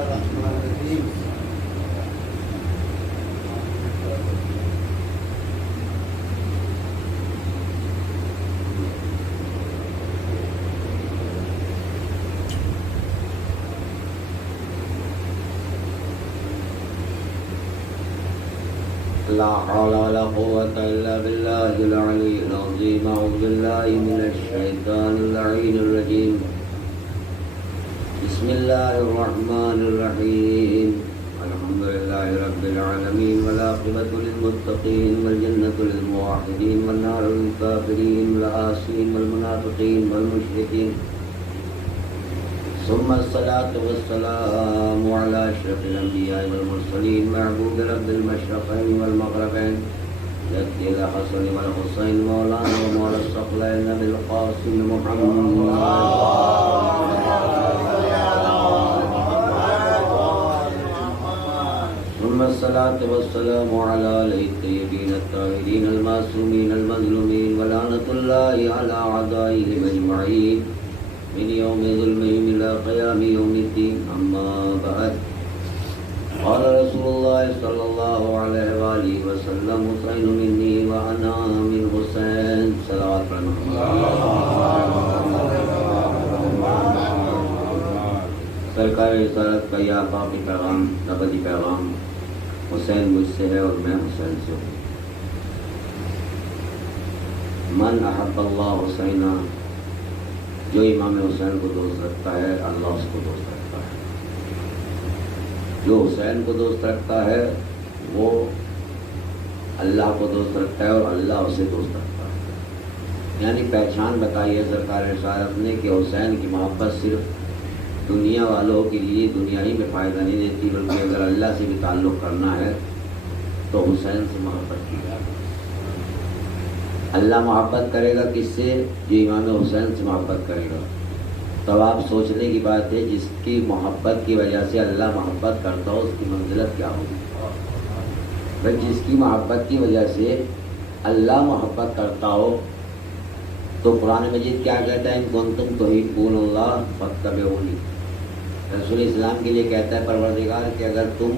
الرحمن الرحیم لا حول ولا قوة إلا بالله العلي العظيم. أعوذ بالله من الشيطان اللعين الرجيم. بسم الله الرحمن الرحيم. الحمد لله رب العالمين والعاقبة للمتقين والجنة للموحدين والنار للكافرين والعاصين والمنافقين والمشركين. ثم الصلاة والسلام على أشرف الأنبياء والمرسلين محبوب رب المشرقين والمغربين يكفي الحسن والحسين مولانا ومولى الثقلين بالقاسم محمد. ثم الصلاة والسلام على آله الطيبين الطاهرين المعصومين المظلومين ولعنة الله على أعدائهم أجمعين من يوم ظلمهم إلى قيام يوم الدين. أما بعد، قال رسول الله صلى الله عليه وآله وسلم: حسين مني وأنا من حسين. صلوات محمد. سرکار رسالت کا یہ آفاقی پیغام، ابدی پیغام، حسین مجھ سے ہے اور میں حسین سے ہوں. من احب اللہ حسینہ، جو امام حسین کو دوست رکھتا ہے اللہ اس کو دوست رکھتا ہے. جو حسین کو دوست رکھتا ہے وہ اللہ کو دوست رکھتا ہے اور اللہ اسے دوست رکھتا ہے. یعنی پہچان بتائی ہے سرکار رسالت نے کہ حسین کی محبت صرف دنیا والوں کے لیے دنیا ہی میں فائدہ نہیں دیتی، بلکہ اگر اللہ سے بھی تعلق کرنا ہے تو حسین سے محبت کی جائے. اللہ محبت کرے گا کس سے؟ جو امام حسین سے محبت کرے گا. تو آپ سوچنے کی بات ہے، جس کی محبت کی وجہ سے اللہ محبت کرتا ہو اس کی منزلت کیا ہوگی. بھائی جس کی محبت کی وجہ سے اللہ محبت کرتا ہو تو قرآن مجید کیا کہتا ہے؟ ان کنتم تحبون اللہ فاتبعونی. رسول اسلام کے لیے کہتا ہے پروردگار کہ اگر تم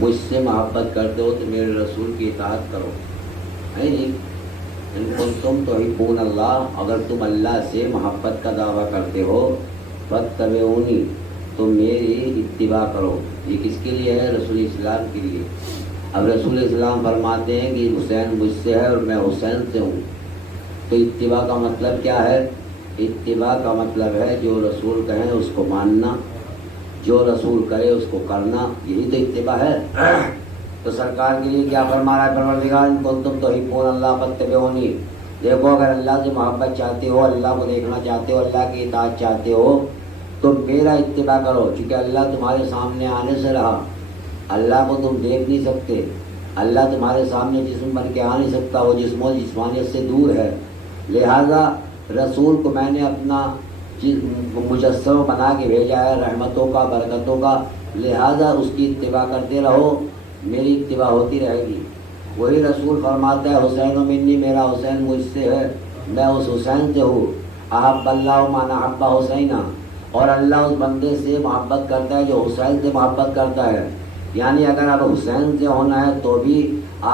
مجھ سے محبت کرتے ہو تو میرے رسول کی اطاعت کرو. ہے جی، ان کنتم تحبون اللہ، اگر تم اللہ سے محبت کا دعویٰ کرتے ہو فاتبعونی، تو میری اتباع کرو. یہ کس کے لیے ہے؟ رسول اسلام کے لیے. اب رسول اسلام فرماتے ہیں کہ حسین مجھ سے ہے اور میں حسین سے ہوں. تو اتباع کا مطلب کیا ہے؟ اتباع کا مطلب ہے جو رسول کہیں اس کو ماننا، جو رسول کرے اس کو کرنا، یہی تو اتباع ہے. تو سرکار کے لیے کیا فرما رہا ہے پروردگار؟ ان کنتم تحبون اللہ فاتبعونی. دیکھو اگر اللہ سے محبت چاہتے ہو، اللہ کو دیکھنا چاہتے ہو، اللہ کی اطاعت چاہتے ہو تو میرا اتباع کرو. چونکہ اللہ تمہارے سامنے آنے سے رہا، اللہ کو تم دیکھ نہیں سکتے، اللہ تمہارے سامنے جسم بن کے آ نہیں سکتا، وہ جسم و جسمانیت سے دور ہے. لہذا رسول کو میں نے اپنا مجسمہ بنا کے بھیجا ہے رحمتوں کا، برکتوں کا. لہذا اس کی اتباع کرتے رہو، میری اتباع ہوتی رہے گی. وہی رسول فرماتا ہے حسین منی، میرا حسین مجھ سے ہے، میں اس حسین سے ہوں. احب اللہ من احب حسینہ، اور اللہ اس بندے سے محبت کرتا ہے جو حسین سے محبت کرتا ہے. یعنی اگر اب حسین سے ہونا ہے تو بھی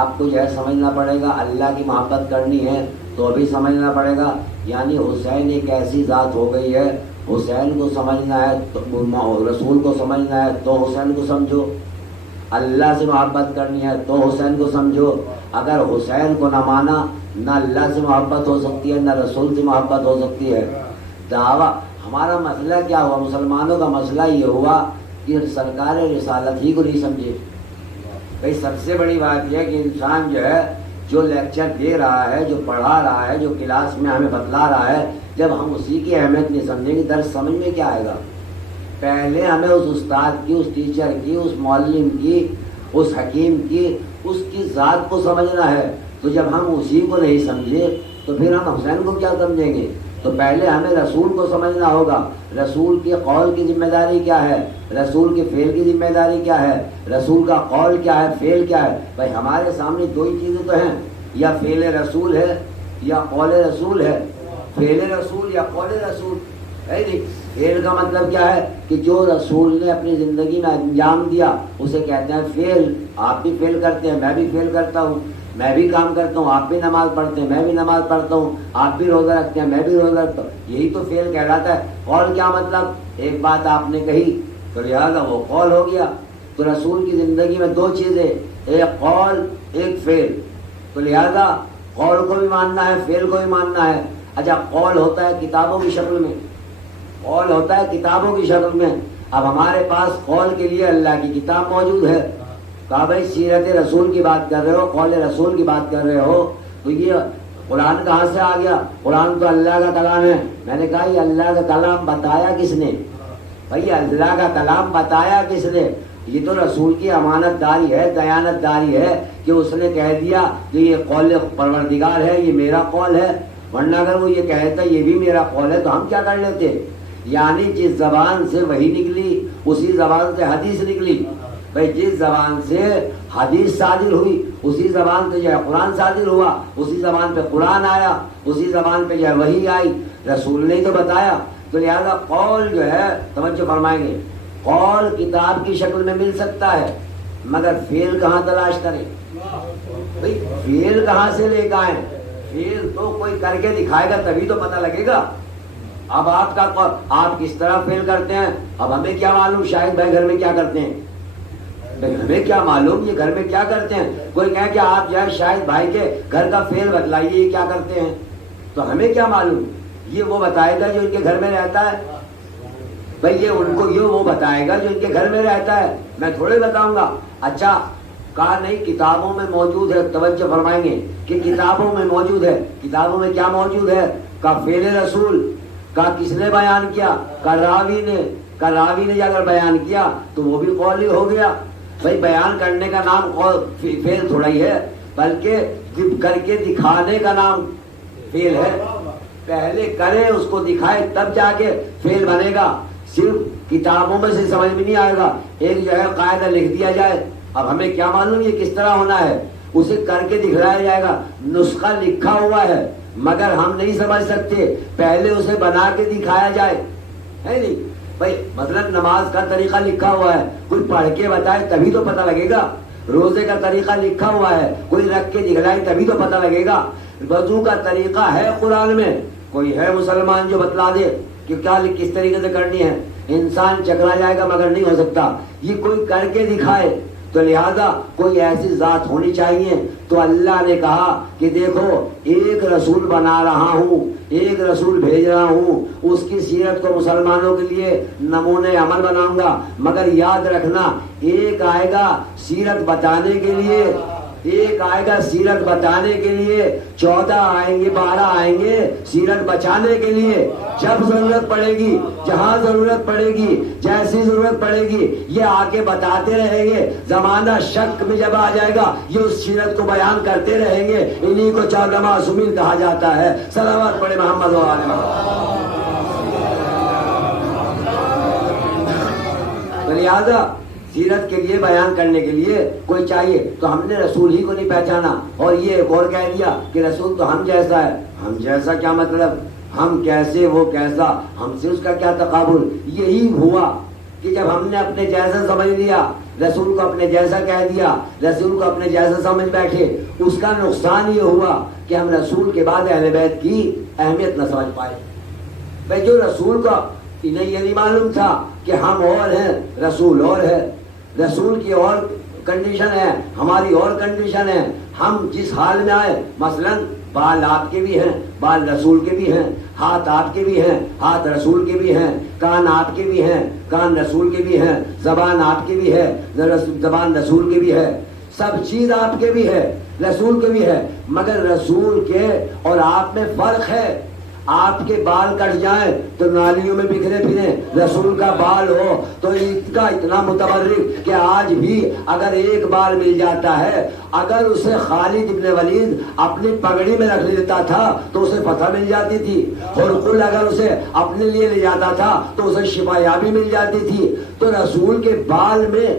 آپ کو جو ہے سمجھنا پڑے گا، اللہ کی محبت کرنی ہے تو بھی سمجھنا پڑے گا. یعنی حسین ایک ایسی ذات ہو گئی ہے، حسین کو سمجھنا ہے تو رسول کو سمجھنا ہے تو حسین کو سمجھو، اللہ سے محبت کرنی ہے تو حسین کو سمجھو. اگر حسین کو نہ مانا، نہ اللہ سے محبت ہو سکتی ہے نہ رسول سے محبت ہو سکتی ہے. دعویٰ ہمارا مسئلہ کیا ہوا؟ مسلمانوں کا مسئلہ یہ ہوا کہ سرکار رسالت ہی کو نہیں سمجھے. بھائی سب سے بڑی بات یہ ہے کہ انسان جو ہے جو لیکچر دے رہا ہے، جو پڑھا رہا ہے، جو کلاس میں ہمیں بتلا رہا ہے، جب ہم اسی کی اہمیت نہیں سمجھیں گے درس سمجھ میں کیا آئے گا؟ پہلے ہمیں اس استاد کی، اس ٹیچر کی، اس معلم کی، اس حکیم کی، اس کی ذات کو سمجھنا ہے. تو جب ہم اسی کو نہیں سمجھے تو پھر ہم حسین کو کیا سمجھیں گے؟ تو پہلے ہمیں رسول کو سمجھنا ہوگا. رسول کے قول کی ذمہ داری کیا ہے، رسول کے فعل کی ذمہ داری کیا ہے، رسول کا قول کیا ہے، فعل کیا ہے. بھائی ہمارے سامنے دو ہی چیزیں تو ہیں، یا فعل رسول ہے یا قول رسول ہے. فعل رسول یا قول رسول ہے نہیں. فعل کا مطلب کیا ہے کہ جو رسول نے اپنی زندگی میں انجام دیا اسے کہتے ہیں فعل. آپ بھی فعل کرتے ہیں، میں بھی فعل کرتا ہوں، میں بھی کام کرتا ہوں، آپ بھی نماز پڑھتے ہیں، میں بھی نماز پڑھتا ہوں، آپ بھی روزہ رکھتے ہیں، میں بھی روزہ رکھتا ہوں. یہی تو فعل کہلاتا ہے. قول کیا مطلب؟ ایک بات آپ نے کہی تو لہٰذا وہ قول ہو گیا. تو رسول کی زندگی میں دو چیزیں، ایک قول ایک فعل. تو لہذا قول کو بھی ماننا ہے، فعل کو بھی ماننا ہے. اچھا قول ہوتا ہے کتابوں کی شکل میں، قول ہوتا ہے کتابوں کی شکل میں. اب ہمارے پاس قول کے لیے اللہ کی کتاب موجود ہے. کہا بھائی سیرت رسول کی بات کر رہے ہو، قول رسول کی بات کر رہے ہو، تو یہ قرآن کہاں سے آ گیا؟ قرآن تو اللہ کا کلام ہے. میں نے کہا یہ اللہ کا کلام بتایا کس نے؟ بھائی اللہ کا کلام بتایا کس نے؟ یہ تو رسول کی امانت داری ہے، دیانت داری ہے کہ اس نے کہہ دیا کہ یہ قول پروردگار ہے، یہ میرا قول ہے. ورنہ اگر وہ یہ کہتا یہ بھی میرا قول ہے تو ہم کیا کر لیتے؟ یعنی جس زبان سے وحی نکلی اسی زبان سے حدیث نکلی. بھائی جس زبان سے حدیث صادر ہوئی اسی زبان پہ جو ہے قرآن صادر ہوا، اسی زبان پہ قرآن آیا، اسی زبان پہ جو ہے وحی آئی. رسول نے تو بتایا. تو لہذا قول جو ہے توجہ فرمائیں گے، قول کتاب کی شکل میں مل سکتا ہے مگر فعل کہاں تلاش کریں؟ بھائی فعل کہاں سے لے کے آئیں؟ فعل تو کوئی کر کے دکھائے گا تبھی تو پتہ لگے گا. اب آپ کا قول آپ کس طرح فعل کرتے ہیں اب ہمیں کیا معلوم؟ شاہد بھائی گھر میں کیا کرتے ہیں؟ ہمیں کیا معلوم یہ گھر میں کیا کرتے ہیں؟ کوئی کہے کہ آپ جو ہے شاہد بھائی کے گھر کا فعل بتلائیے یہ کیا کرتے ہیں، تو ہمیں کیا معلوم؟ یہ وہ بتائے گا جو ان کے گھر میں رہتا ہے. بھائی یہ ان کو یہ وہ بتائے گا جو ان کے گھر میں رہتا ہے، میں تھوڑے بتاؤں گا. اچھا کہا نہیں کتابوں میں موجود ہے. توجہ فرمائیں گے کہ کتابوں میں موجود ہے. کتابوں میں کیا موجود ہے؟ کا فعل رسول. کا کس نے بیان کیا؟ کا راوی نے. کا راوی نے اگر بیان کیا تو وہ بھی قول ہی ہو گیا. بھائی بیان کرنے کا نام فعل تھوڑا ہی ہے بلکہ کر کے دکھانے کا نام فعل ہے. پہلے کرے اس کو دکھائے تب جا کے فعل بنے گا. صرف کتابوں میں سے سمجھ میں نہیں آئے گا. ایک جو ہے قاعدہ لکھ دیا جائے، اب ہمیں کیا معلوم یہ کس طرح ہونا ہے؟ اسے کر کے دکھلایا جائے گا. نسخہ لکھا ہوا ہے مگر ہم نہیں سمجھ سکتے، پہلے اسے بنا کے دکھایا جائے، ہے نہیں؟ بھائی مثلا نماز کا طریقہ لکھا ہوا ہے، کوئی پڑھ کے بتائے تبھی تو پتہ لگے گا. روزے کا طریقہ لکھا ہوا ہے، کوئی رکھ کے دکھلائے تبھی تو پتہ لگے گا. وضو کا طریقہ ہے قرآن میں، کوئی ہے مسلمان جو بتلا دے کہ کیا کس طریقے سے کرنی ہے؟ انسان چکرا جائے گا مگر نہیں ہو سکتا. یہ کوئی کر کے دکھائے. تو لہذا کوئی ایسی ذات ہونی چاہیے. تو اللہ نے کہا کہ دیکھو ایک رسول بنا رہا ہوں، ایک رسول بھیج رہا ہوں، اس کی سیرت کو مسلمانوں کے لیے نمونے عمل بناؤں گا. مگر یاد رکھنا ایک آئے گا سیرت بتانے کے لیے، ایک آئے گا سیرت بتانے کے لیے، 14 آئیں گے 12 آئیں گے سیرت بچانے کے لیے. جب ضرورت پڑے گی، جہاں ضرورت پڑے گی، جیسی ضرورت پڑے گی یہ آ کے بتاتے رہیں گے. زمانہ شک میں جب آ جائے گا یہ اس سیرت کو بیان کرتے رہیں گے. انہی کو 14 معصومین کہا جاتا ہے. صلوات پڑھے محمد و آل محمد. لہذا سیرت کے لیے بیان کرنے کے لیے کوئی چاہیے. تو ہم نے رسول ہی کو نہیں پہچانا اور یہ ایک اور کہہ دیا کہ رسول تو ہم جیسا ہے. ہم جیسا کیا مطلب؟ ہم کیسے وہ کیسا؟ ہم سے اس کا کیا تقابل؟ یہی ہوا کہ جب ہم نے اپنے جیسا سمجھ لیا، رسول کو اپنے جیسا کہہ دیا، رسول کو اپنے جیسا سمجھ بیٹھے، اس کا نقصان یہ ہوا کہ ہم رسول کے بعد اہل بیت کی اہمیت نہ سمجھ پائے. بھائی جو رسول کو انہیں یہ نہیں معلوم تھا کہ ہم اور ہیں، رسول اور ہے، رسول کی اور کنڈیشن ہے، ہماری اور کنڈیشن ہے. ہم جس حال میں آئے، مثلا بال آپ کے بھی ہیں، بال رسول کے بھی ہیں، ہاتھ آپ کے بھی ہیں، ہاتھ رسول کے بھی ہیں، کان آپ کے بھی ہیں، کان رسول کے بھی ہیں، زبان آپ کے بھی ہے، زبان رسول کے بھی ہے، سب چیز آپ کے بھی ہے، رسول کے بھی ہے. مگر رسول کے اور آپ میں فرق ہے. آپ کے بال کٹ جائیں تو نالیوں میں بکھرے پھریں، رسول کا بال ہو تو اتنا متبرک کہ آج بھی اگر ایک بال مل جاتا ہے، اگر اسے خالد ابن ولید اپنی پگڑی میں رکھ لیتا تھا تو اسے فتح مل جاتی تھی، اور کل اگر اسے اپنے لیے لے جاتا تھا تو اسے شفا یابی مل جاتی تھی. تو تو رسول کے بال میں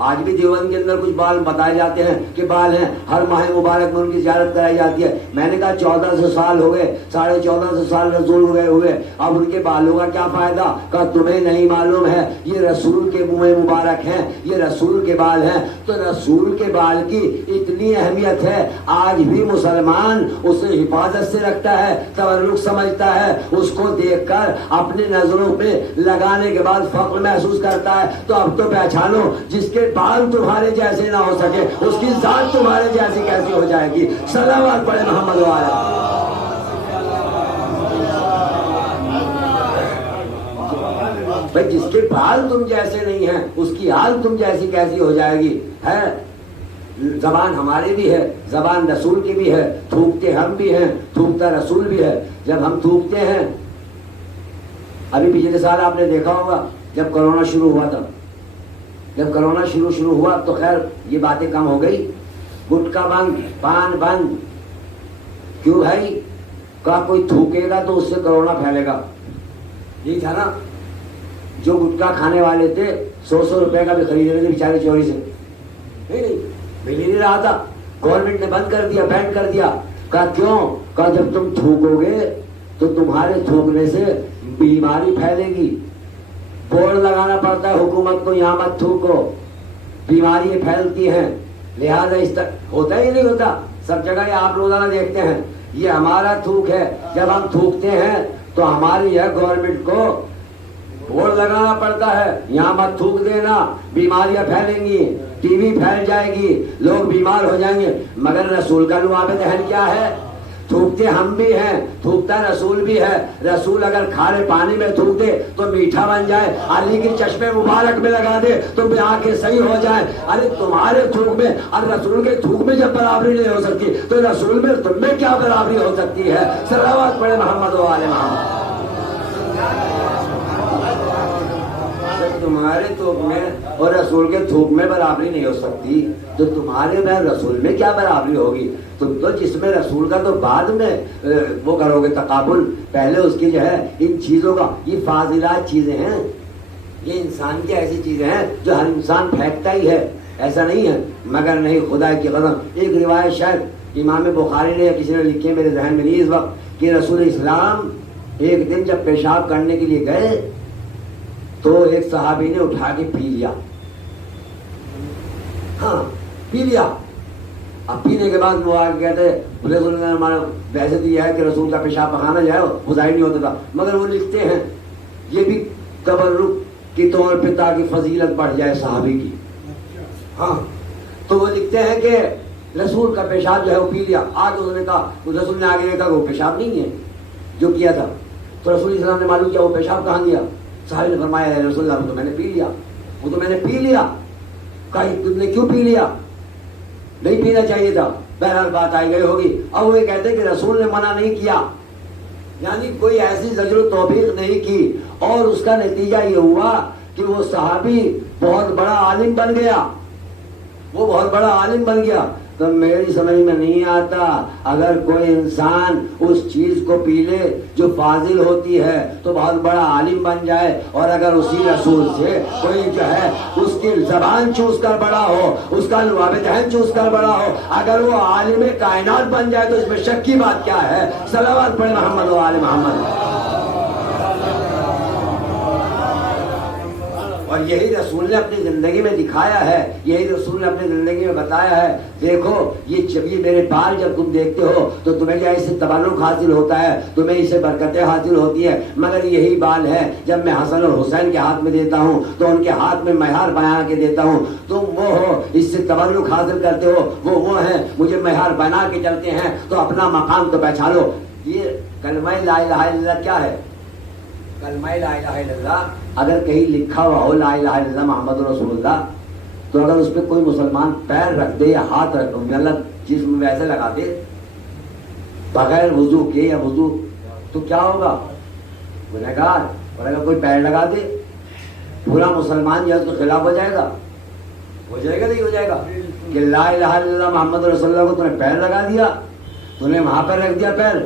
آج بھی دیوبند کے اندر کچھ بال بتائے جاتے ہیں کہ بال ہیں، ہر ماہ مبارک میں ان کی زیارت کرائی جاتی ہے. میں نے کہا 1400 سال ہو گئے، 1450 سال رسول ہوئے، اب ان کے بالوں کا کیا فائدہ؟ کہا تمہیں نہیں معلوم ہے، یہ رسول کے منہ مبارک ہیں، یہ رسول کے بال ہیں. تو رسول کے بال کی اتنی اہمیت ہے، آج بھی مسلمان اسے حفاظت سے رکھتا ہے، تبرک سمجھتا ہے، اس کو دیکھ کر اپنے نظروں پہ لگانے کے بعد فخر محسوس کرتا ہے. تو اب تو پہچانو، جس کے بال تمہارے جیسے نہ ہو سکے اس کی ذات تمہارے جیسی کیسی ہو جائے گی؟ صلوات پڑھے محمد والے. بھائی جس کے بال تم جیسے نہیں ہیں اس کی حال تم جیسی کیسی ہو جائے گی؟ ہے زبان ہماری بھی ہے، زبان رسول کی بھی ہے، تھوکتے ہم بھی ہیں، تھوکتا رسول بھی ہے. جب ہم تھوکتے ہیں، ابھی پچھلے سال آپ نے دیکھا ہوگا جب کرونا شروع ہوا تھا، جب کرونا شروع ہوا تو خیر یہ باتیں کم ہو گئی، گٹکا بند، پان بند. کیوں بھائی؟ کہا کوئی تھوکے گا تو اس سے کرونا پھیلے گا. یہی تھا نا، جو گٹکا کھانے والے تھے 100 روپے کا بھی خرید رہے تھے بیچارے چوری سے. نہیں مل ہی نہیں رہا تھا، گورنمنٹ نے بند کر دیا، بین کر دیا. کہا کیوں؟ کہا جب تم تھوکو گے تو تمہارے تھوکنے سے بیماری پھیلے گی. بورڈ لگانا پڑتا ہے حکومت کو، یہاں مت تھوکو، بیماری پھیلتی ہیں. لہذا اس طرح ہوتا ہی نہیں ہوتا، سب جگہ یہ آپ روزانہ دیکھتے ہیں. یہ ہمارا تھوک ہے، جب ہم تھوکتے ہیں تو ہماری ہے گورنمنٹ کو بورڈ لگانا پڑتا ہے، یہاں مت تھوک دینا، بیماریاں پھیلیں گی، ٹی وی پھیل جائے گی، لوگ بیمار ہو جائیں گے. مگر رسول کا لعاب دہن کیا ہے؟ تھوکتے ہم بھی ہیں، تھوکتا رسول بھی ہے. رسول اگر کھارے پانی میں تھوک دے تو میٹھا بن جائے، علی کے چشمے مبارک میں لگا دے تو آنکھیں صحیح ہو جائیں. ارے تمہارے تھوک میں اور رسول کے تھوک میں جب برابری نہیں ہو سکتی تو رسول میں تم میں کیا برابری ہو سکتی ہے؟ صلوات پڑھے محمد و آل محمد. تمہارے تھوک میں اور رسول کے تھوک میں برابری نہیں ہو سکتی تو تمہارے میں رسول میں کیا برابری ہوگی؟ تم تو جس میں رسول کا تو بعد میں وہ کرو گے تقابل، پہلے اس کی جو ہے ان چیزوں کا. یہ فاضلات چیزیں ہیں، یہ انسان کی ایسی چیزیں ہیں جو ہر انسان پھینکتا ہی ہے، ایسا نہیں ہے. مگر نہیں، خدا کی قسم ایک روایت شاید امام بخاری نے یا کسی نے لکھی ہے، میرے ذہن میں نہیں اس وقت، کہ رسول اسلام ایک دن جب پیشاب کرنے کے لیے گئے تو ایک صحابی نے اٹھا کے پی لیا. ہاں پی لیا. اب پینے کے بعد وہ آگے کہتے رسول نے ہمارا ویسے دیا ہے کہ رسول کا پیشاب پخانا جائے وہ ظاہر نہیں ہوتا تھا، مگر وہ لکھتے ہیں یہ بھی تبرک کے طور پہ تاکہ فضیلت بڑھ جائے صحابی کی. ہاں تو وہ لکھتے ہیں کہ رسول کا پیشاب جو ہے وہ پی لیا. آگے اس نے کہا، رسول نے آگے دیکھا وہ پیشاب نہیں ہے جو کیا تھا، تو رسول السلام نے معلوم کیا وہ پیشاب کہاں گیا. صحابی نے فرمایا ہے رسول اللہ، وہ تو میں نے پی لیا، وہ تو میں نے پی لیا. کہا تم نے کیوں پی لیا؟ نہیں پینا چاہیے تھا. بہرحال بات آئی گئی ہوگی. اب وہ یہ کہتے کہ رسول نے منع نہیں کیا، یعنی کوئی ایسی زجر و توبیخ نہیں کی، اور اس کا نتیجہ یہ ہوا کہ وہ صحابی بہت بڑا عالم بن گیا، وہ بہت بڑا عالم بن گیا. تو میری سمجھ میں نہیں آتا، اگر کوئی انسان اس چیز کو پی لے جو فاضل ہوتی ہے تو بہت بڑا عالم بن جائے، اور اگر اسی رسول سے کوئی جو ہے اس کی زبان چوس کر بڑا ہو، اس کا لعاب دہن چوس کر بڑا ہو، اگر وہ عالم کائنات بن جائے تو اس میں شک کی بات کیا ہے؟ صلوات پڑھے محمد و آل محمد. اور یہی رسول نے اپنی زندگی میں دکھایا ہے، یہی رسول نے اپنی زندگی میں بتایا ہے. دیکھو یہ میرے بال جب تم دیکھتے ہو تو تمہیں کیا اس سے تبرک حاصل ہوتا ہے، تمہیں اس سے برکتیں حاصل ہوتی ہے. مگر یہی بال ہے جب میں حسن اور حسین کے ہاتھ میں دیتا ہوں تو ان کے ہاتھ میں مہار بنا کے دیتا ہوں. تم وہ ہو اس سے تبرک حاصل کرتے ہو، وہ ہیں مجھے مہار بنا کے چلتے ہیں. تو اپنا مقام تو پہچانو. یہ کلمہ لا الہ الا اللہ کیا ہے؟ کلمہ لا الہ الا اللہ اگر کہیں لکھا ہوا ہو لا الہ الا اللہ محمد رسول اللہ، تو اگر اس پہ کوئی مسلمان پیر رکھ دے یا ہاتھ رکھ دے، اللہ جسم میں ایسے لگا دے بغیر وضو کے یا وضو، تو کیا ہوگا؟ گنہگار. اور اگر کوئی پیر لگا دے پورا مسلمان یا اس کے خلاف ہو جائے گا؟ ہو جائے گا نہیں ہو جائے گا؟ کہ لا الہ الا اللہ محمد رسول اللہ کو تم نے پیر لگا دیا، تم نے وہاں پر رکھ دیا پیر.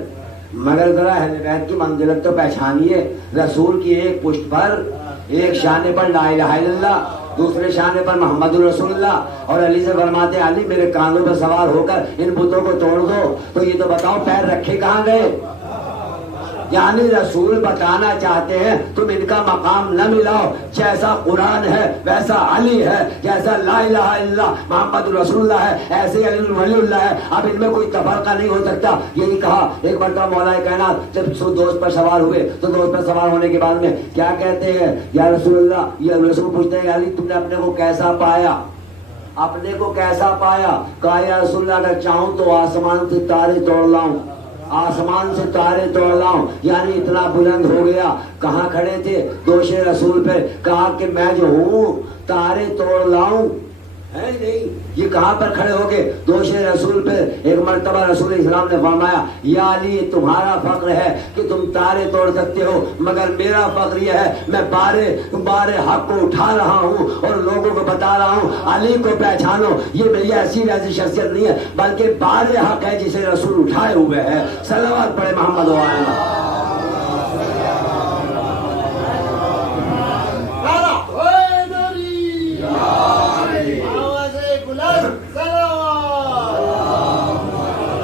مگر ذرا اہل بیت کی منزلت تو پہچانیے. رسول کی ایک پشت پر ایک شانے پر لا الہ الا اللہ، دوسرے شانے پر محمد رسول اللہ، اور علی سے فرماتے علی میرے کانوں پر سوار ہو کر ان بتوں کو توڑ دو، تو یہ تو بتاؤ پیر رکھے کہاں گئے؟ یعنی رسول بتانا چاہتے ہیں تم ان کا مقام نہ ملاؤ، جیسا قرآن ہے ویسا علی ہے، جیسا لا الہ الا اللہ محمد رسول اللہ ہے ایسے علی ولی اللہ ہے، اب ان میں کوئی تفرقہ نہیں ہو سکتا۔ یہی کہا ایک مرتبہ مولا کائنات جب دوست پر سوار ہوئے تو دوست پر سوار ہونے کے بعد میں کیا کہتے ہیں یا رسول اللہ، یہ رسول پوچھتے ہیں علی تم نے اپنے کو کیسا پایا، اپنے کو کیسا پایا؟ کہا یا رسول اللہ اگر چاہوں تو آسمان سے تارے توڑ لاؤں، آسمان سے تارے توڑ لاؤں، یعنی اتنا بلند ہو گیا۔ کہاں کھڑے تھے؟ دوش رسول پہ، کہا کہ میں جو ہوں تارے توڑ لاؤں، ہے نہیں، یہ کہاں پر کھڑے ہو گئے؟ دوش رسول پہ۔ ایک مرتبہ رسول اسلام نے فرمایا یا علی تمہارا فخر ہے کہ تم تارے توڑ سکتے ہو، مگر میرا فخر یہ ہے میں بارے حق کو اٹھا رہا ہوں اور لوگوں کو بتا رہا ہوں علی کو پہچانو، یہ میری ایسی ویسی شخصیت نہیں ہے بلکہ بارے حق ہے جسے رسول اٹھائے ہوئے ہے۔ صلوات پڑھے محمد و آلہ۔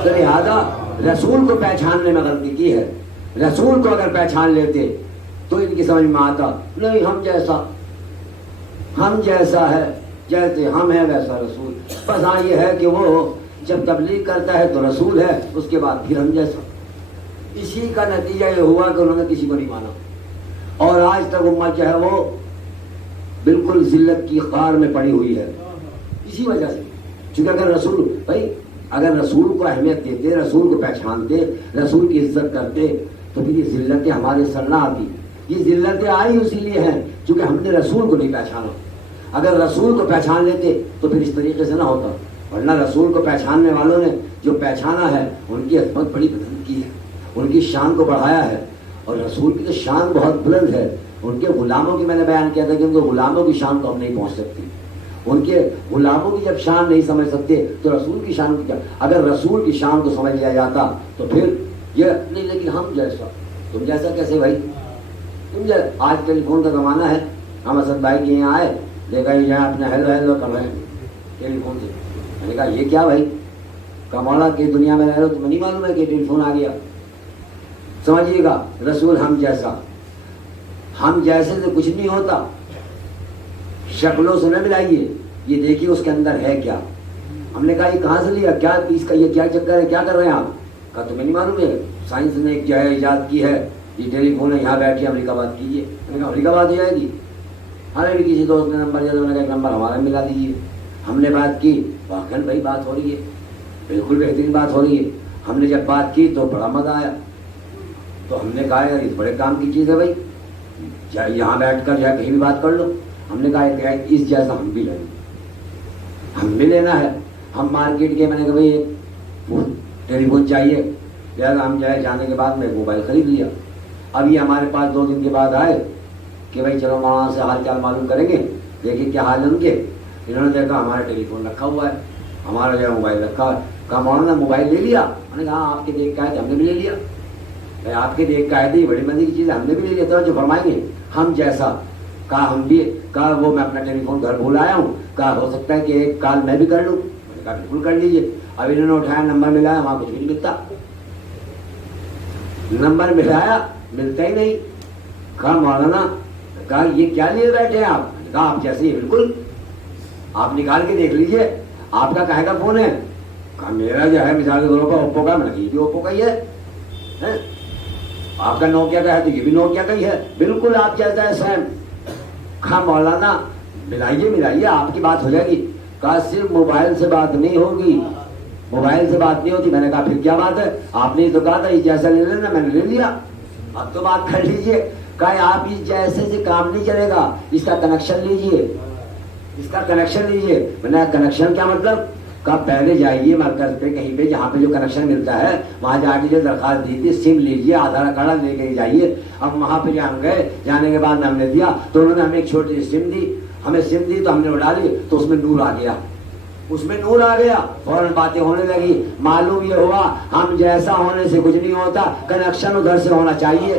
لہذا رسول کو پہچاننے میں غلطی کی ہے۔ رسول کو اگر پہچان لیتے تو ان کی سمجھ میں آتا نہیں ہم جیسا ہے، جیسے ہم ہیں ویسا رسول۔ بس ہاں یہ ہے کہ وہ جب تبلیغ کرتا ہے تو رسول ہے، اس کے بعد پھر ہم جیسا۔ اسی کا نتیجہ یہ ہوا کہ انہوں نے کسی کو نہیں مانا، اور آج تک امت جو ہے وہ بالکل ذلت کی قار میں پڑی ہوئی ہے اسی وجہ سے۔ چونکہ اگر رسول اگر رسول کو اہمیت دیتے، رسول کو پہچانتے، رسول کی عزت کرتے تو پھر یہ ذلتیں ہمارے سر نہ آتی۔ یہ ذلتیں آئی اسی لیے ہیں چونکہ ہم نے رسول کو نہیں پہچانا۔ اگر رسول کو پہچان لیتے تو پھر اس طریقے سے نہ ہوتا، ورنہ رسول کو پہچاننے والوں نے جو پہچانا ہے ان کی عظمت بڑی بلند کی ہے، ان کی شان کو بڑھایا ہے، اور رسول کی تو شان بہت بلند ہے۔ ان کے غلاموں کی میں نے بیان کیا تھا کہ ان کے غلاموں کی شان کو ہم نہیں پہنچ سکتی، ان کے غلاموں کی جب شان نہیں سمجھ سکتے تو رسول کی شان کی کیا؟ اگر رسول کی شان کو سمجھ لیا جاتا تو پھر یہ نہیں، لیکن ہم جیسا تم جیسا کیسے بھائی؟ آج ٹیلی فون کا زمانہ ہے، ہم اسد بھائی کے یہاں آئے، دیکھا یہ اپنے ہیلو کر رہے ہیں ٹیلی فون سے۔ میں نے کہا یہ کیا بھائی، کمالا کی دنیا میں رہ رہے ہو تمہیں نہیں معلوم ہے کہ ٹیلی فون آ گیا؟ سمجھیے گا رسول ہم جیسا، ہم جیسے سے کچھ نہیں ہوتا، شکلوں سے نہ ملائیے، یہ دیکھیے اس کے اندر ہے کیا۔ ہم نے کہا یہ کہاں سے لیا، کیا پیس کا، یہ کیا چکر ہے، کیا کر رہے ہیں آپ؟ کہا تمہیں نہیں معلوم ہے سائنس نے ایک جو ہے ایجاد کی ہے، یہ ٹیلی فون ہے، یہاں بیٹھ کے امریکہ بات کیجیے۔ میں نے کہا امریکہ بات ہو جائے گی؟ ہمیں بھی کسی دوست نے نمبر دیا تو میں نے کہا ایک نمبر ہمارا ملا دیجیے۔ ہم نے بات کی، واقعی بھائی بات ہو رہی ہے، بالکل بہترین بات ہو رہی ہے۔ ہم نے جب بات کی تو بڑا مزہ آیا، تو ہم نے کہا یار اس بڑے کام کی چیز ہے بھائی، یہاں بیٹھ کر جو ہے کہیں بھی بات کر لو۔ ہم نے کہا اس جیسا ہم بھی لیں، ہم بھی لینا ہے۔ ہم مارکیٹ کے، میں نے کہا بھائی ٹیلی فون چاہیے، لہٰذا ہم جو ہے جانے کے بعد میں موبائل خرید لیا۔ اب یہ ہمارے پاس 2 دن کے بعد آئے کہ بھائی چلو وہاں سے حال چال معلوم کریں گے، دیکھیں کیا حال ہے ان کے۔ انہوں نے دیکھا ہمارا ٹیلی فون رکھا ہوا ہے، ہمارا جو ہے موبائل رکھا ہے۔ کہا مولانا موبائل لے لیا؟ میں نے کہا آپ کے دیکھ کے آئے تھے، ہم نے بھی لے لیا۔ آپ کے دیکھ کے آئے تھے، بڑی مزے کی چیز ہے، ہم نے بھی لے لیا۔ تو جو فرمائیں گے ہم جیسا، کہا ہم بھی، کہا وہ میں اپنا ٹیلی فون گھر بھول آیا ہوں، کہا ہو سکتا ہے کہ ایک کال میں بھی کر لوں۔ میں نے کہا بالکل کر لیجیے۔ اب انہوں نے اٹھایا، نمبر ملایا، وہاں کچھ بھی نہیں ملتا، نمبر ملایا ملتا ہی نہیں۔ کہا مولانا، کہا یہ کیا لیے بیٹھے ہیں آپ؟ میں نے کہا آپ جیسے ہی، بالکل آپ نکال کے دیکھ لیجیے، آپ کا کہے کا فون ہے؟ کہا میرا جو ہے مثال کے طور پر اوپو کا، میں نے کہا یہ بھی اوپو کا ہی ہے۔ آپ کا نوکیا کا ہے تو یہ بھی نوکیا کا ہی ہے، بالکل آپ جیسا ہے سیم۔ کہا مولانا ملائیے آپ کی بات ہو جائے گی۔ کہا صرف موبائل سے بات نہیں ہوگی، موبائل سے بات نہیں ہوتی۔ میں نے کہا پھر کیا بات ہے؟ آپ نے تو کہا تھا یہ جیسا لے لینا، میں نے لے لیا، اب تو بات کر لیجیے۔ کہا آپ اس جیسے سے کام نہیں چلے گا، اس کا کنیکشن لیجیے، اس کا کنیکشن لیجیے۔ میں نے کہا کنیکشن کیا مطلب؟ کہا پہلے جائیے مرکز پہ کہیں پہ جہاں پہ جو کنیکشن ملتا ہے، وہاں جا کے جو درخواست دی تھی سم لیجیے، آدھار کارڈ لے کے جائیے۔ اب وہاں پہ ہم گئے، جانے کے بعد ہم نے دیا تو انہوں نے ہمیں ایک چھوٹی سی سم دی، ہمیں سم دی تو ہم نے اڑا لی، تو اس میں نور آ گیا، اس میں نور آ گیا، فوراً باتیں ہونے لگی۔ معلوم یہ ہوا ہم جیسا ہونے سے کچھ نہیں ہوتا، کنیکشن ادھر سے ہونا چاہیے۔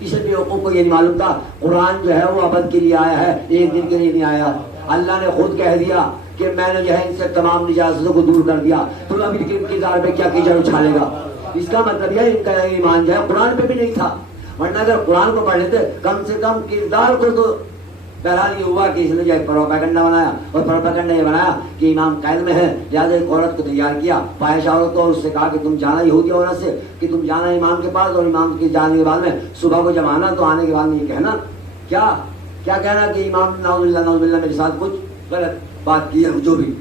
اسے بیوقوف کو یہ نہیں معلوم تھا قرآن جو ہے وہ ابد کے لیے آیا ہے، ایک دن کے لیے نہیں آیا. اللہ نے خود کہہ دیا کہ میں نے جو ہے ان سے تمام نجاستوں کو دور کر دیا، تم اب ان کے انتظار میں کیا کیجا اچھالے گا. اس کا مطلب یہ ان کا ایمان جو ہے قرآن پہ بھی نہیں تھا، ورنہ اگر قرآن کو پڑھ لیتے کم سے کم کردار کو تو. بہرحال یہ ہوا کہ اس نے جو ہے پروپیگنڈا بنایا، اور پروپیگنڈا یہ بنایا کہ امام قید میں ہے، لہٰذا ایک عورت کو تیار کیا فاحشہ عورت، اور اس سے کہا کہ تم جانا یہودی عورت سے کہ تم جانا امام کے پاس، اور امام کے جانے کے بعد میں صبح کو جب آنا تو آنے کے بعد میں یہ کہنا کیا کہنا کہ امام نعوذ باللہ میرے ساتھ کچھ غلط بات کی ہے، جو بھی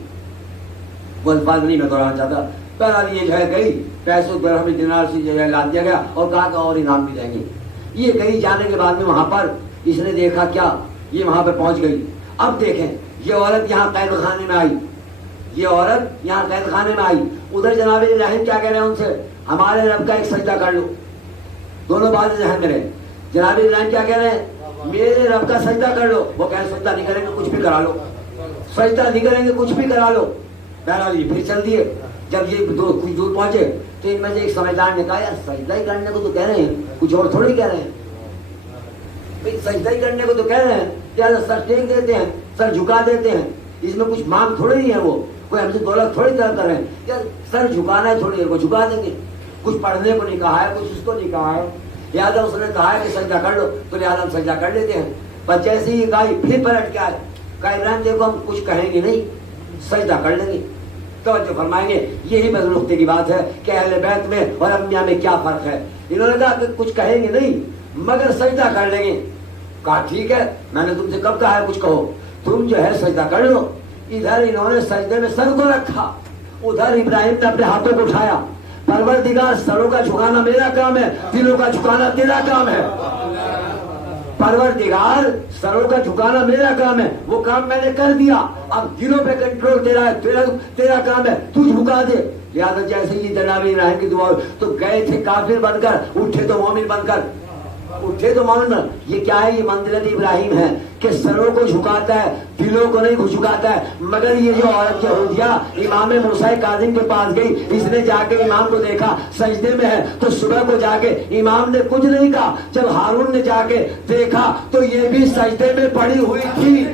وہ الفاظ نہیں میں دہرانا چاہتا. بہرحال یہ جو ہے گئی، پیسوں درہم دینار سے جو ہے لا دیا گیا اور کہا کہ اور انعام بھی دیں گے. یہ گئی، جانے کے بعد میں وہاں پر اس نے دیکھا کیا، یہ وہاں پہ پہنچ گئی. اب دیکھیں یہ عورت یہاں قید خانے میں آئی، یہ عورت یہاں قید خانے میں آئی. ادھر جناب ابراہیم کیا کہہ رہے ہیں ان سے، ہمارے رب کا ایک سجدہ کر لو. دونوں باتیں ذہن میں رہے. جناب ابراہیم کیا کہہ رہے ہیں، میرے رب کا سجدہ کر لو. وہ کہیں سجدہ نہیں کریں گے کچھ بھی کرا لو، سجدہ نہیں کریں گے کچھ بھی کرا لو. بہرحال یہ پھر چل دیے. جب یہ کچھ دور پہنچے تو ان میں سے ایک سمجھدار نے کہا یار سجدہ ہی کرنے کو تو کہہ رہے ہیں، کچھ اور تھوڑی کہہ رہے ہیں. سجدہ ہی کرنے کو تو کہہ رہے ہیں، لہٰذا سر ٹیک دیتے ہیں، سر جھکا دیتے ہیں. اس میں کچھ مانگ تھوڑی نہیں ہے، وہ کوئی ہم سے دولت تھوڑی طلب کر رہے ہیں. یار سر جھکانا ہے تھوڑی دیر کو جھکا دیں گے. کچھ پڑھنے کو نہیں کہا ہے، کچھ اس کو نہیں کہا ہے، لہٰذا اس نے کہا ہے کہ سجدہ کر لو، تو لہٰذا ہم سجدہ کر لیتے ہیں. پر جیسے ہی گائی پھر پلٹ کے آئے، کہا ابراہیم دیکھو ہم کچھ کہیں گے نہیں، سجدہ کر لیں گے. توجہ فرمائیں گے، یہی بس نقطے کی بات ہے کہ اہل بیت میں اور انبیاء میں کیا فرق ہے. انہوں نے کہا کہ کچھ کہیں گے نہیں مگر سجدہ کر لیں گے. کہا ٹھیک ہے، میں نے تم سے کب کہا ہے کچھ کہو، تم جو ہے سجدہ کر لو. ادھر انہوں نے سجدے میں سر کو رکھا، ادھر ابراہیم نے اپنے ہاتھوں کو اٹھایا. پروردگار سروں کا جھکانا میرا کام ہے، دلوں کا جھکانا تیرا کام ہے. پروردگار سروں کا جھکانا میرا کام ہے، وہ کام میں نے کر دیا. اب دلوں پہ کنٹرول تیرا ہے، تیرا کام ہے، تو جھکا دے. لہٰذا جیسے ہی جناب ابراہیم کی دعا تو گئے تھے کافر بن کر، اٹھے تو مومن بن کر، اٹھے تو مومن. یہ کیا ہے، یہ منزلت ابراہیم ہے کہ سروں کو جھکاتا ہے، دلوں کو نہیں جھکاتا ہے. مگر یہ جو عورت یہودیہ امام موسیٰ کاظم کے پاس گئی، اس نے جا کے امام کو دیکھا سجدے میں ہے، تو صبح کو جا کے امام نے کچھ نہیں کہا. جب ہارون نے جا کے دیکھا تو یہ بھی سجدے میں پڑی ہوئی تھی،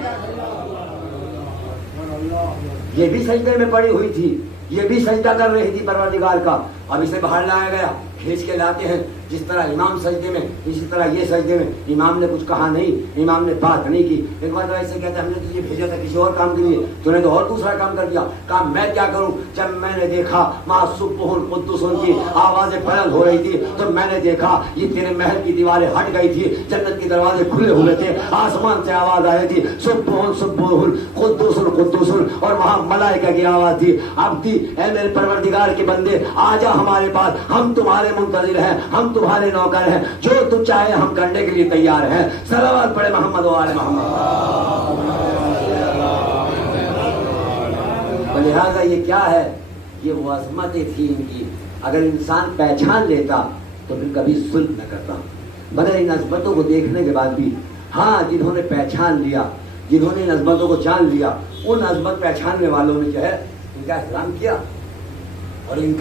یہ بھی سجدے میں پڑی ہوئی تھی، یہ بھی سجدہ کر رہی تھی پروردگار کا. اب اسے باہر لایا گیا، کھینچ کے لاتے ہیں. جس طرح امام سجدے میں، اسی طرح یہ سجدے میں. امام نے کچھ کہا نہیں، امام نے بات نہیں کی. ایک بار ایسے کہتے ہیں ہم نے تجھے بھیجا تھا کسی اور کام کے لیے، تو نے تو اور دوسرا کام کر دیا. کہا میں کیا کروں، جب میں نے دیکھا ماں سبح القدس کی آوازیں بلند ہو رہی تھی تو میں نے دیکھا یہ تیرے محل کی دیواریں ہٹ گئی تھی، جنت کے دروازے کھلے ہوئے تھے، آسمان سے آواز آئی تھی سبح القدس القدس، اور وہاں ملائکہ کی آواز تھی عبدی اے میرے پروردگار کے بندے آ جا ہمارے پاس، ہم تمہارے منتظر ہیں، ہم تمہارے نوکر ہیں، جو تو چاہے ہم کرنے کے لیے تیار ہیں. صلوات پڑھے محمد و آل محمد. لہذا یہ کیا ہے، یہ وہ عظمتیں تھی ان کی. اگر انسان پہچان لیتا تو پھر کبھی ظلم نہ کرتا. مگر ان عظمتوں کو دیکھنے کے بعد بھی، ہاں جنہوں نے پہچان لیا، جنہوں نے ان عظمتوں کو جان لیا، ان عظمت پہچاننے والوں نے جو ہے ان کا احترام کیا اور ان کا